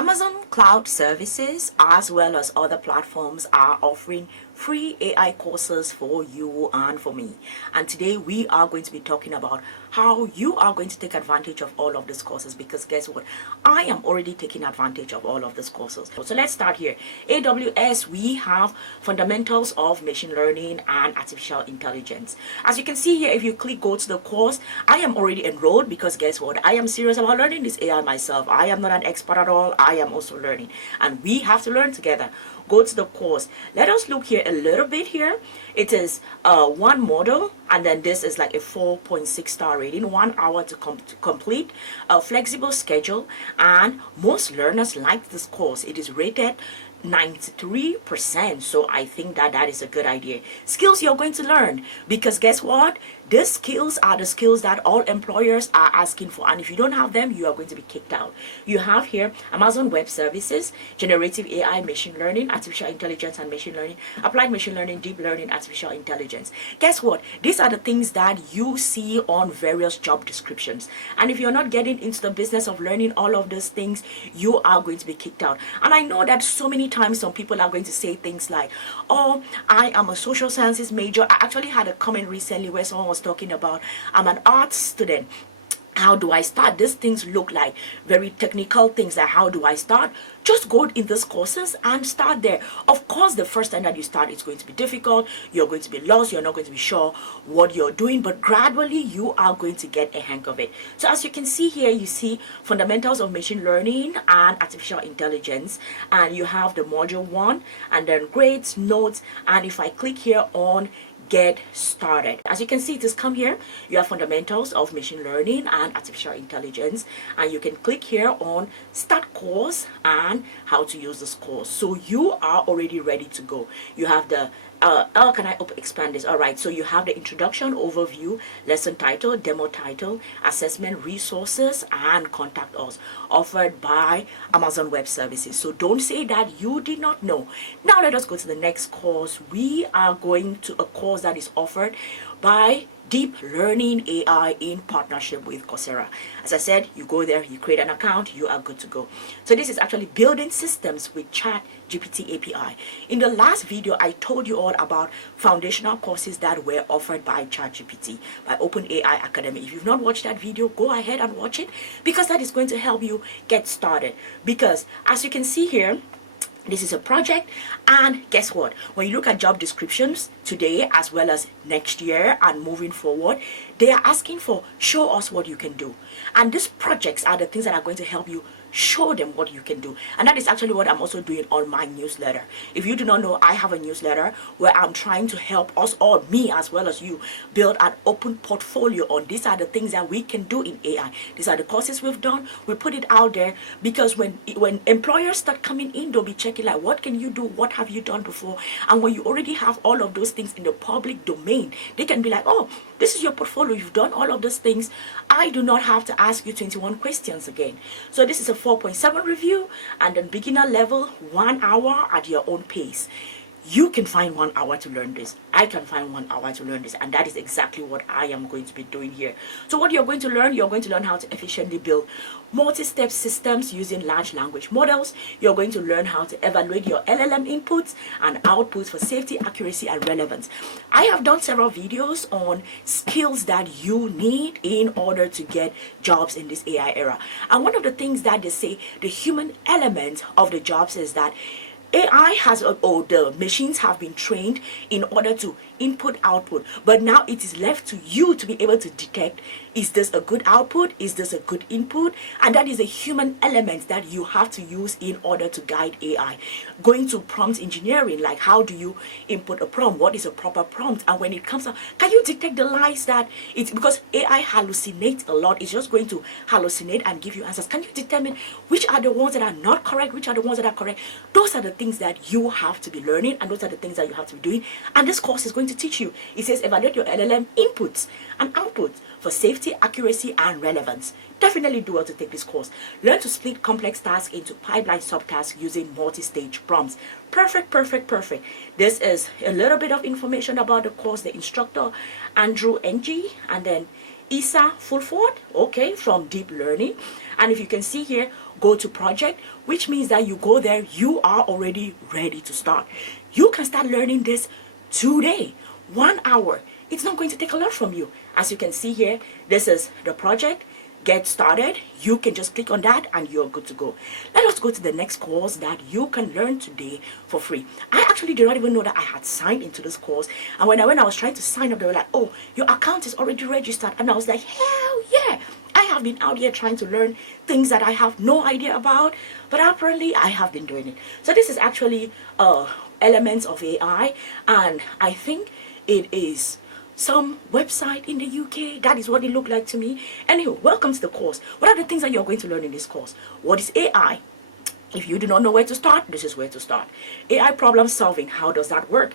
Amazon Cloud Services as well as other platforms are offering free AI courses for you and for me. And today we are going to be talking about how you are going to take advantage of all of these courses, because guess what? I am already taking advantage of all of these courses. So let's start here. AWS, we have fundamentals of machine learning and artificial intelligence. As you can see here, if you go to the course, I am already enrolled because guess what? I am serious about learning this AI myself. I am not an expert at all. I am also learning, and we have to learn together. Go to the course. Let us look here a little bit here. It is one model, and then this is like a 4.6 star rating, 1 hour to complete, a flexible schedule, and most learners like this course. It is rated 93%, so I think that is a good idea. Skills you're going to learn, because guess what? These skills are the skills that all employers are asking for, and if you don't have them, you are going to be kicked out. You have here Amazon Web Services, generative AI, machine learning, artificial intelligence and machine learning, applied machine learning, deep learning, artificial intelligence. Guess what? These are the things that you see on various job descriptions, and if you're not getting into the business of learning all of those things, you are going to be kicked out. And I know that so many times some people are going to say things like, oh, I am a social sciences major. I actually had a comment recently where someone was talking about, I'm an arts student. How do I start? These things look like very technical things. Like, how do I start? Just go in these courses and start there. Of course, the first time that you start, it's going to be difficult. You're going to be lost. You're not going to be sure what you're doing, but gradually you are going to get a hang of it. So as you can see here, you see fundamentals of machine learning and artificial intelligence, and you have the module 1, and then grades, notes, and if I click here on get started, as you can see, it has come here. You have fundamentals of machine learning and artificial intelligence, and you can click here on start course and how to use this course. So you are already ready to go. You have the can I expand this? All right, so you have the introduction, overview, lesson title, demo title, assessment, resources, and contact us, offered by Amazon Web Services. So don't say that you did not know. Now let us go to the next course. We are going to a course that is offered by DeepLearning.AI in partnership with Coursera. As I said, you go there, you create an account, you are good to go. So this is actually building systems with ChatGPT API. In the last video, I told you all about foundational courses that were offered by ChatGPT, by OpenAI Academy. If you've not watched that video, go ahead and watch it, because that is going to help you get started. Because as you can see here, this is a project, and guess what? When you look at job descriptions today as well as next year and moving forward, they are asking for show us what you can do. And these projects are the things that are going to help you show them what you can do. And that is actually what I'm also doing on my newsletter. If you do not know, I have a newsletter where I'm trying to help us all, me as well as you, build an open portfolio on these are the things that we can do in AI. These are the courses we've done. We put it out there because when employers start coming in, they'll be checking like, what can you do? What have you done before? And when you already have all of those things in the public domain, they can be like, oh, this is your portfolio. You've done all of those things. I do not have to ask you 21 questions again. So this is a 4.7 review, and then beginner level, 1 hour at your own pace. You can find 1 hour to learn this. I can find 1 hour to learn this, and that is exactly what I am going to be doing here. So what you're going to learn how to efficiently build multi-step systems using large language models. You're going to learn how to evaluate your LLM inputs and outputs for safety, accuracy, and relevance. I have done several videos on skills that you need in order to get jobs in this AI era. And one of the things that they say, the human element of the jobs, is that AI has, or the machines have been trained in order to input, output, but now it is left to you to be able to detect, is this a good output, is this a good input? And that is a human element that you have to use in order to guide AI. Going to prompt engineering, like how do you input a prompt, what is a proper prompt, and when it comes out, can you detect the lies that it's, because AI hallucinates a lot, it's just going to hallucinate and give you answers. Can you determine which are the ones that are not correct, which are the ones that are correct? Those are the things that you have to be learning, and those are the things that you have to be doing, and this course is going to teach you. It says evaluate your LLM inputs and outputs for safety, accuracy, and relevance. Definitely do well to take this course. Learn to split complex tasks into pipeline subtasks using multi-stage prompts. Perfect, perfect, perfect. This is a little bit of information about the course. The instructor, Andrew Ng, and then Isa Fulford, okay, from Deep Learning. And if you can see here, go to project, which means that you go there, you are already ready to start. You can start learning this today, 1 hour. It's not going to take a lot from you. As you can see here, this is the project. Get started. You can just click on that and you're good to go. Let us go to the next course that you can learn today for free. I actually did not even know that I had signed into this course, and when I was trying to sign up, they were like, oh, your account is already registered. And I was like, hell yeah, I have been out here trying to learn things that I have no idea about, but apparently I have been doing it. So this is actually elements of AI, and I think it is some website in the UK. That is what it looked like to me. Anyway, welcome to the course. What are the things that you're going to learn in this course? What is AI? If you do not know where to start, this is where to start. AI problem solving, how does that work?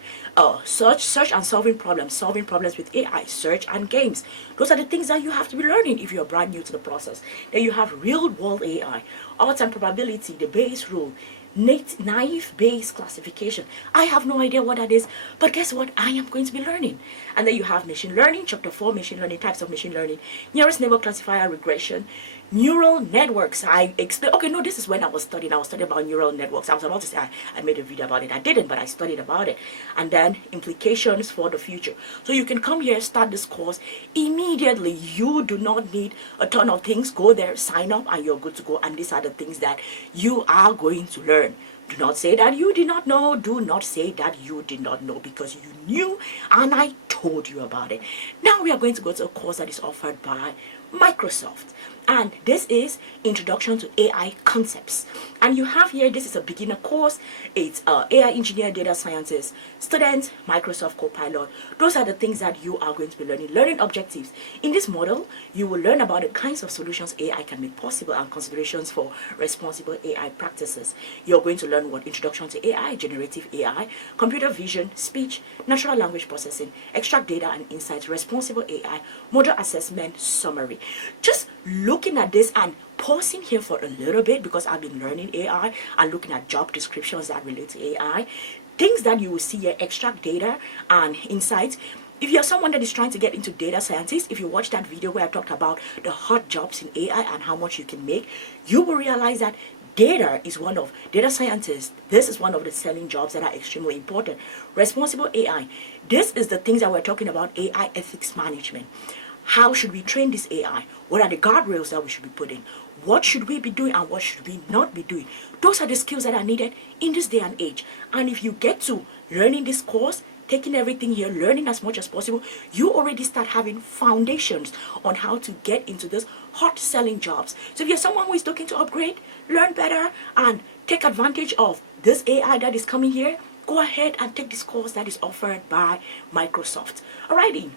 Search and solving problems with AI, search and games. Those are the things that you have to be learning if you're brand new to the process. Then you have real world AI, odds and probability, the Bayes rule, naive Bayes classification. I have no idea what that is, but guess what? I am going to be learning. And then you have machine learning, chapter 4, machine learning, types of machine learning, nearest neighbor classifier, regression, neural networks. I explain. Okay, no, this is when I was studying about neural networks. I was about to say I made a video about it. I didn't, but I studied about it. And then implications for the future. So you can come here, start this course immediately. You do not need a ton of things. Go there, sign up, and you're good to go. And these are the things that you are going to learn. Do not say that you did not know. Do not say that you did not know, because you knew and I told you about it. Now we are going to go to a course that is offered by Microsoft, and this is Introduction to AI Concepts. And you have here, this is a beginner course. It's AI engineer, data scientist, student, Microsoft Copilot. Those are the things that you are going to be learning objectives. In this model, you will learn about the kinds of solutions AI can make possible and considerations for responsible AI practices. You're going to learn what Introduction to AI, generative AI, computer vision, speech, natural language processing, extract data and insights, responsible AI, model assessment, summary. Just looking at this and pausing here for a little bit, because I've been learning AI and looking at job descriptions that relate to AI, things that you will see here, extract data and insights. If you're someone that is trying to get into data scientists, if you watch that video where I talked about the hot jobs in AI and how much you can make, you will realize that data scientists, this is one of the selling jobs that are extremely important. Responsible AI, this is the things that we're talking about, AI ethics management. How should we train this AI? What are the guardrails that we should be putting? What should we be doing and what should we not be doing? Those are the skills that are needed in this day and age. And if you get to learning this course, taking everything here, learning as much as possible, you already start having foundations on how to get into this hot selling jobs. So if you're someone who is looking to upgrade, learn better, and take advantage of this AI that is coming here, go ahead and take this course that is offered by Microsoft. Alrighty.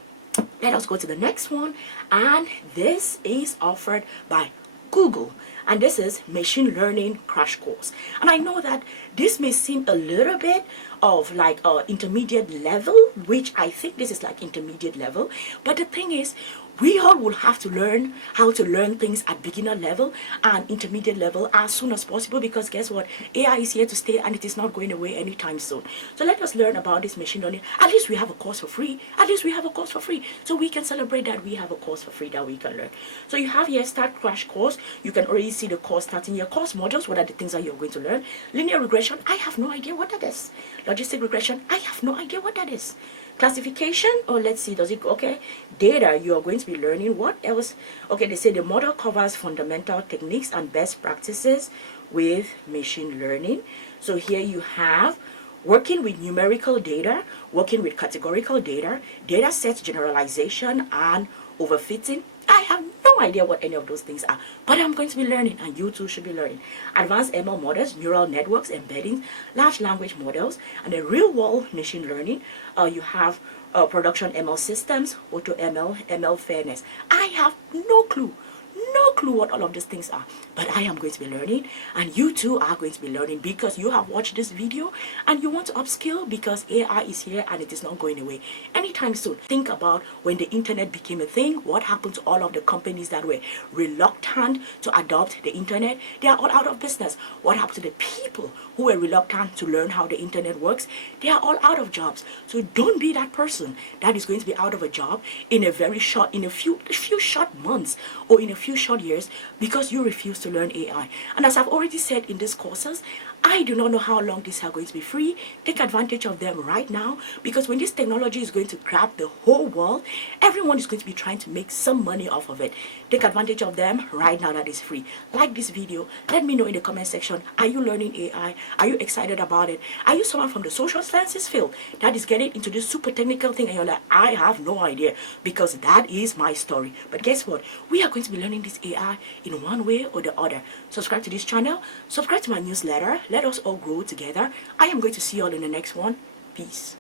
Let us go to the next one, and this is offered by Google, and this is machine learning crash course. And I know that this may seem a little bit of like intermediate level, which I think this is like intermediate level, but the thing is, we all will have to learn how to learn things at beginner level and intermediate level as soon as possible, because guess what? AI is here to stay and it is not going away anytime soon. So let us learn about this machine learning. At least we have a course for free. So we can celebrate that we have a course for free that we can learn. So you have here start crash course. You can already see the course starting here. Course modules, what are the things that you're going to learn? Linear regression, I have no idea what that is. Logistic regression, I have no idea what that is. Classification, let's see, does it, okay. Data, you are going to be learning what else? Okay, they say the model covers fundamental techniques and best practices with machine learning. So here you have working with numerical data, working with categorical data, data set generalization, and overfitting. I have no idea what any of those things are, but I'm going to be learning, and you too should be learning. Advanced ML models, neural networks, embeddings, large language models, and the real world machine learning. You have production ML systems, auto ML, ML fairness. I have no clue what all of these things are, but I am going to be learning, and you too are going to be learning, because you have watched this video and you want to upskill, because AI is here and it is not going away anytime soon. Think about when the internet became a thing. What happened to all of the companies that were reluctant to adopt the internet? They are all out of business. What happened to the people who were reluctant to learn how the internet works? They are all out of jobs. So don't be that person that is going to be out of a job in a very short, in a few short months, or in a few short years because you refuse to learn AI. And as I've already said in these courses, I do not know how long these are going to be free. Take advantage of them right now, because when this technology is going to grab the whole world, everyone is going to be trying to make some money off of it. Take advantage of them right now that is free. Like this video. Let me know in the comment section, are you learning AI? Are you excited about it? Are you someone from the social sciences field that is getting into this super technical thing and you're like, I have no idea, because that is my story. But guess what? We are going to be learning this AI in one way or the other. Subscribe to this channel. Subscribe to my newsletter. Let us all grow together. I am going to see you all in the next one. Peace.